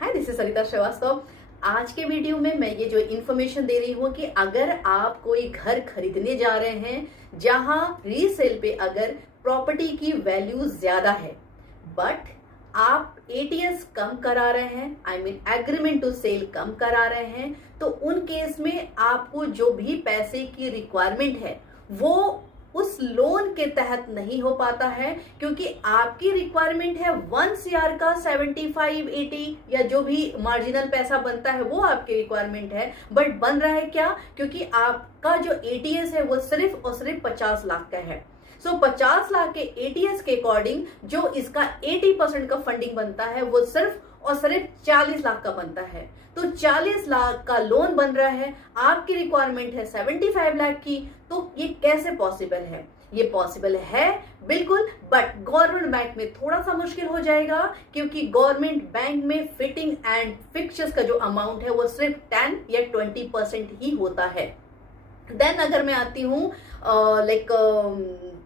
Hi, this is सरिता श्रीवास्तव। आज के video में मैं ये जो इन्फॉर्मेशन दे रही हूँ कि अगर आप कोई घर खरीदने जा रहे हैं जहां रीसेल पे अगर प्रॉपर्टी की वैल्यू ज्यादा है बट आप एटीएस कम करा रहे हैं, I mean agreement to sale कम करा रहे हैं, तो उन केस में आपको जो भी पैसे की रिक्वायरमेंट है वो उस लोन के तहत नहीं हो पाता है, क्योंकि आपकी रिक्वायरमेंट है 1 CR का 75-80 या जो भी मार्जिनल पैसा बनता है वो आपकी रिक्वायरमेंट है। बट बन रहा है क्या? क्योंकि आपका जो एटीएस है वो सिर्फ और सिर्फ 50 लाख का है। 50 लाख के एटीएस के अकॉर्डिंग जो इसका 80% का फंडिंग बनता है वो सिर्फ और सिर्फ 40 लाख का बनता है। तो 40 लाख का लोन बन रहा है, आपकी रिक्वायरमेंट है 75 लाख की, तो ये कैसे पॉसिबल है? ये पॉसिबल है बिल्कुल, बट गवर्नमेंट बैंक में थोड़ा सा मुश्किल हो जाएगा, क्योंकि गवर्नमेंट बैंक में फिटिंग एंड फिक्चर्स का जो अमाउंट है वो सिर्फ 10 या 20% ही होता है। देन अगर मैं आती हूँ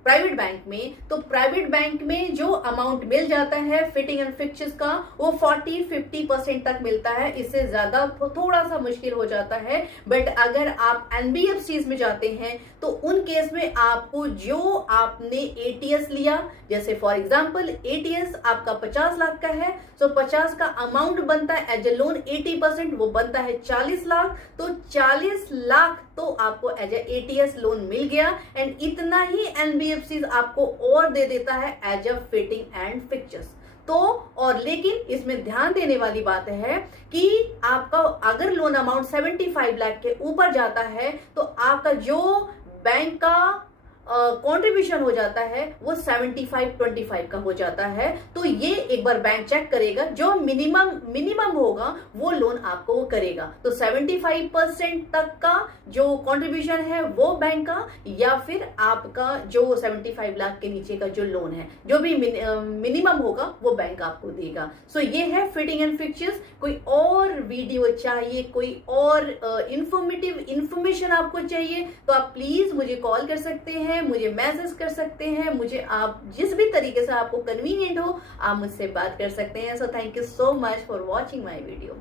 प्राइवेट बैंक में, तो प्राइवेट बैंक में जो अमाउंट मिल जाता है फिटिंग एंड फिक्चर्स का वो 40-50% तक मिलता है। इससे ज्यादा थोड़ा सा मुश्किल हो जाता है। बट अगर आप एनबीएफसीज में जाते हैं तो उन केस में आपको जो आपने एटीएस लिया, जैसे फॉर एग्जांपल एटीएस आपका 50 लाख का है, तो 50 का अमाउंट बनता है एज ए लोन 80%, वो बनता है 40 लाख। तो 40 लाख तो आपको एज ए एटीएस लोन मिल गया, एंड इतना ही एनबीएफसी आपको और दे देता है as a fitting and fixtures. तो और लेकिन इसमें ध्यान देने वाली बात है कि आपका अगर लोन अमाउंट 75 लाख के ऊपर जाता है तो आपका जो बैंक का कंट्रीब्यूशन हो जाता है वो 75-25 का हो जाता है। तो ये एक बार बैंक चेक करेगा, जो मिनिमम होगा वो लोन आपको वो करेगा। तो 75% तक का जो कंट्रीब्यूशन है वो बैंक का, या फिर आपका जो 75 लाख के नीचे का जो लोन है, जो भी मिनिमम होगा वो बैंक आपको देगा। सो ये है फिटिंग एंड फिक्चर्स। कोई और वीडियो चाहिए, कोई और इंफॉर्मेटिव इंफॉर्मेशन आपको चाहिए तो आप प्लीज मुझे कॉल कर सकते हैं, मुझे मैसेज कर सकते हैं, मुझे आप जिस भी तरीके से आपको कन्वीनियंट हो आप मुझसे बात कर सकते हैं। So thank you so much for watching my video.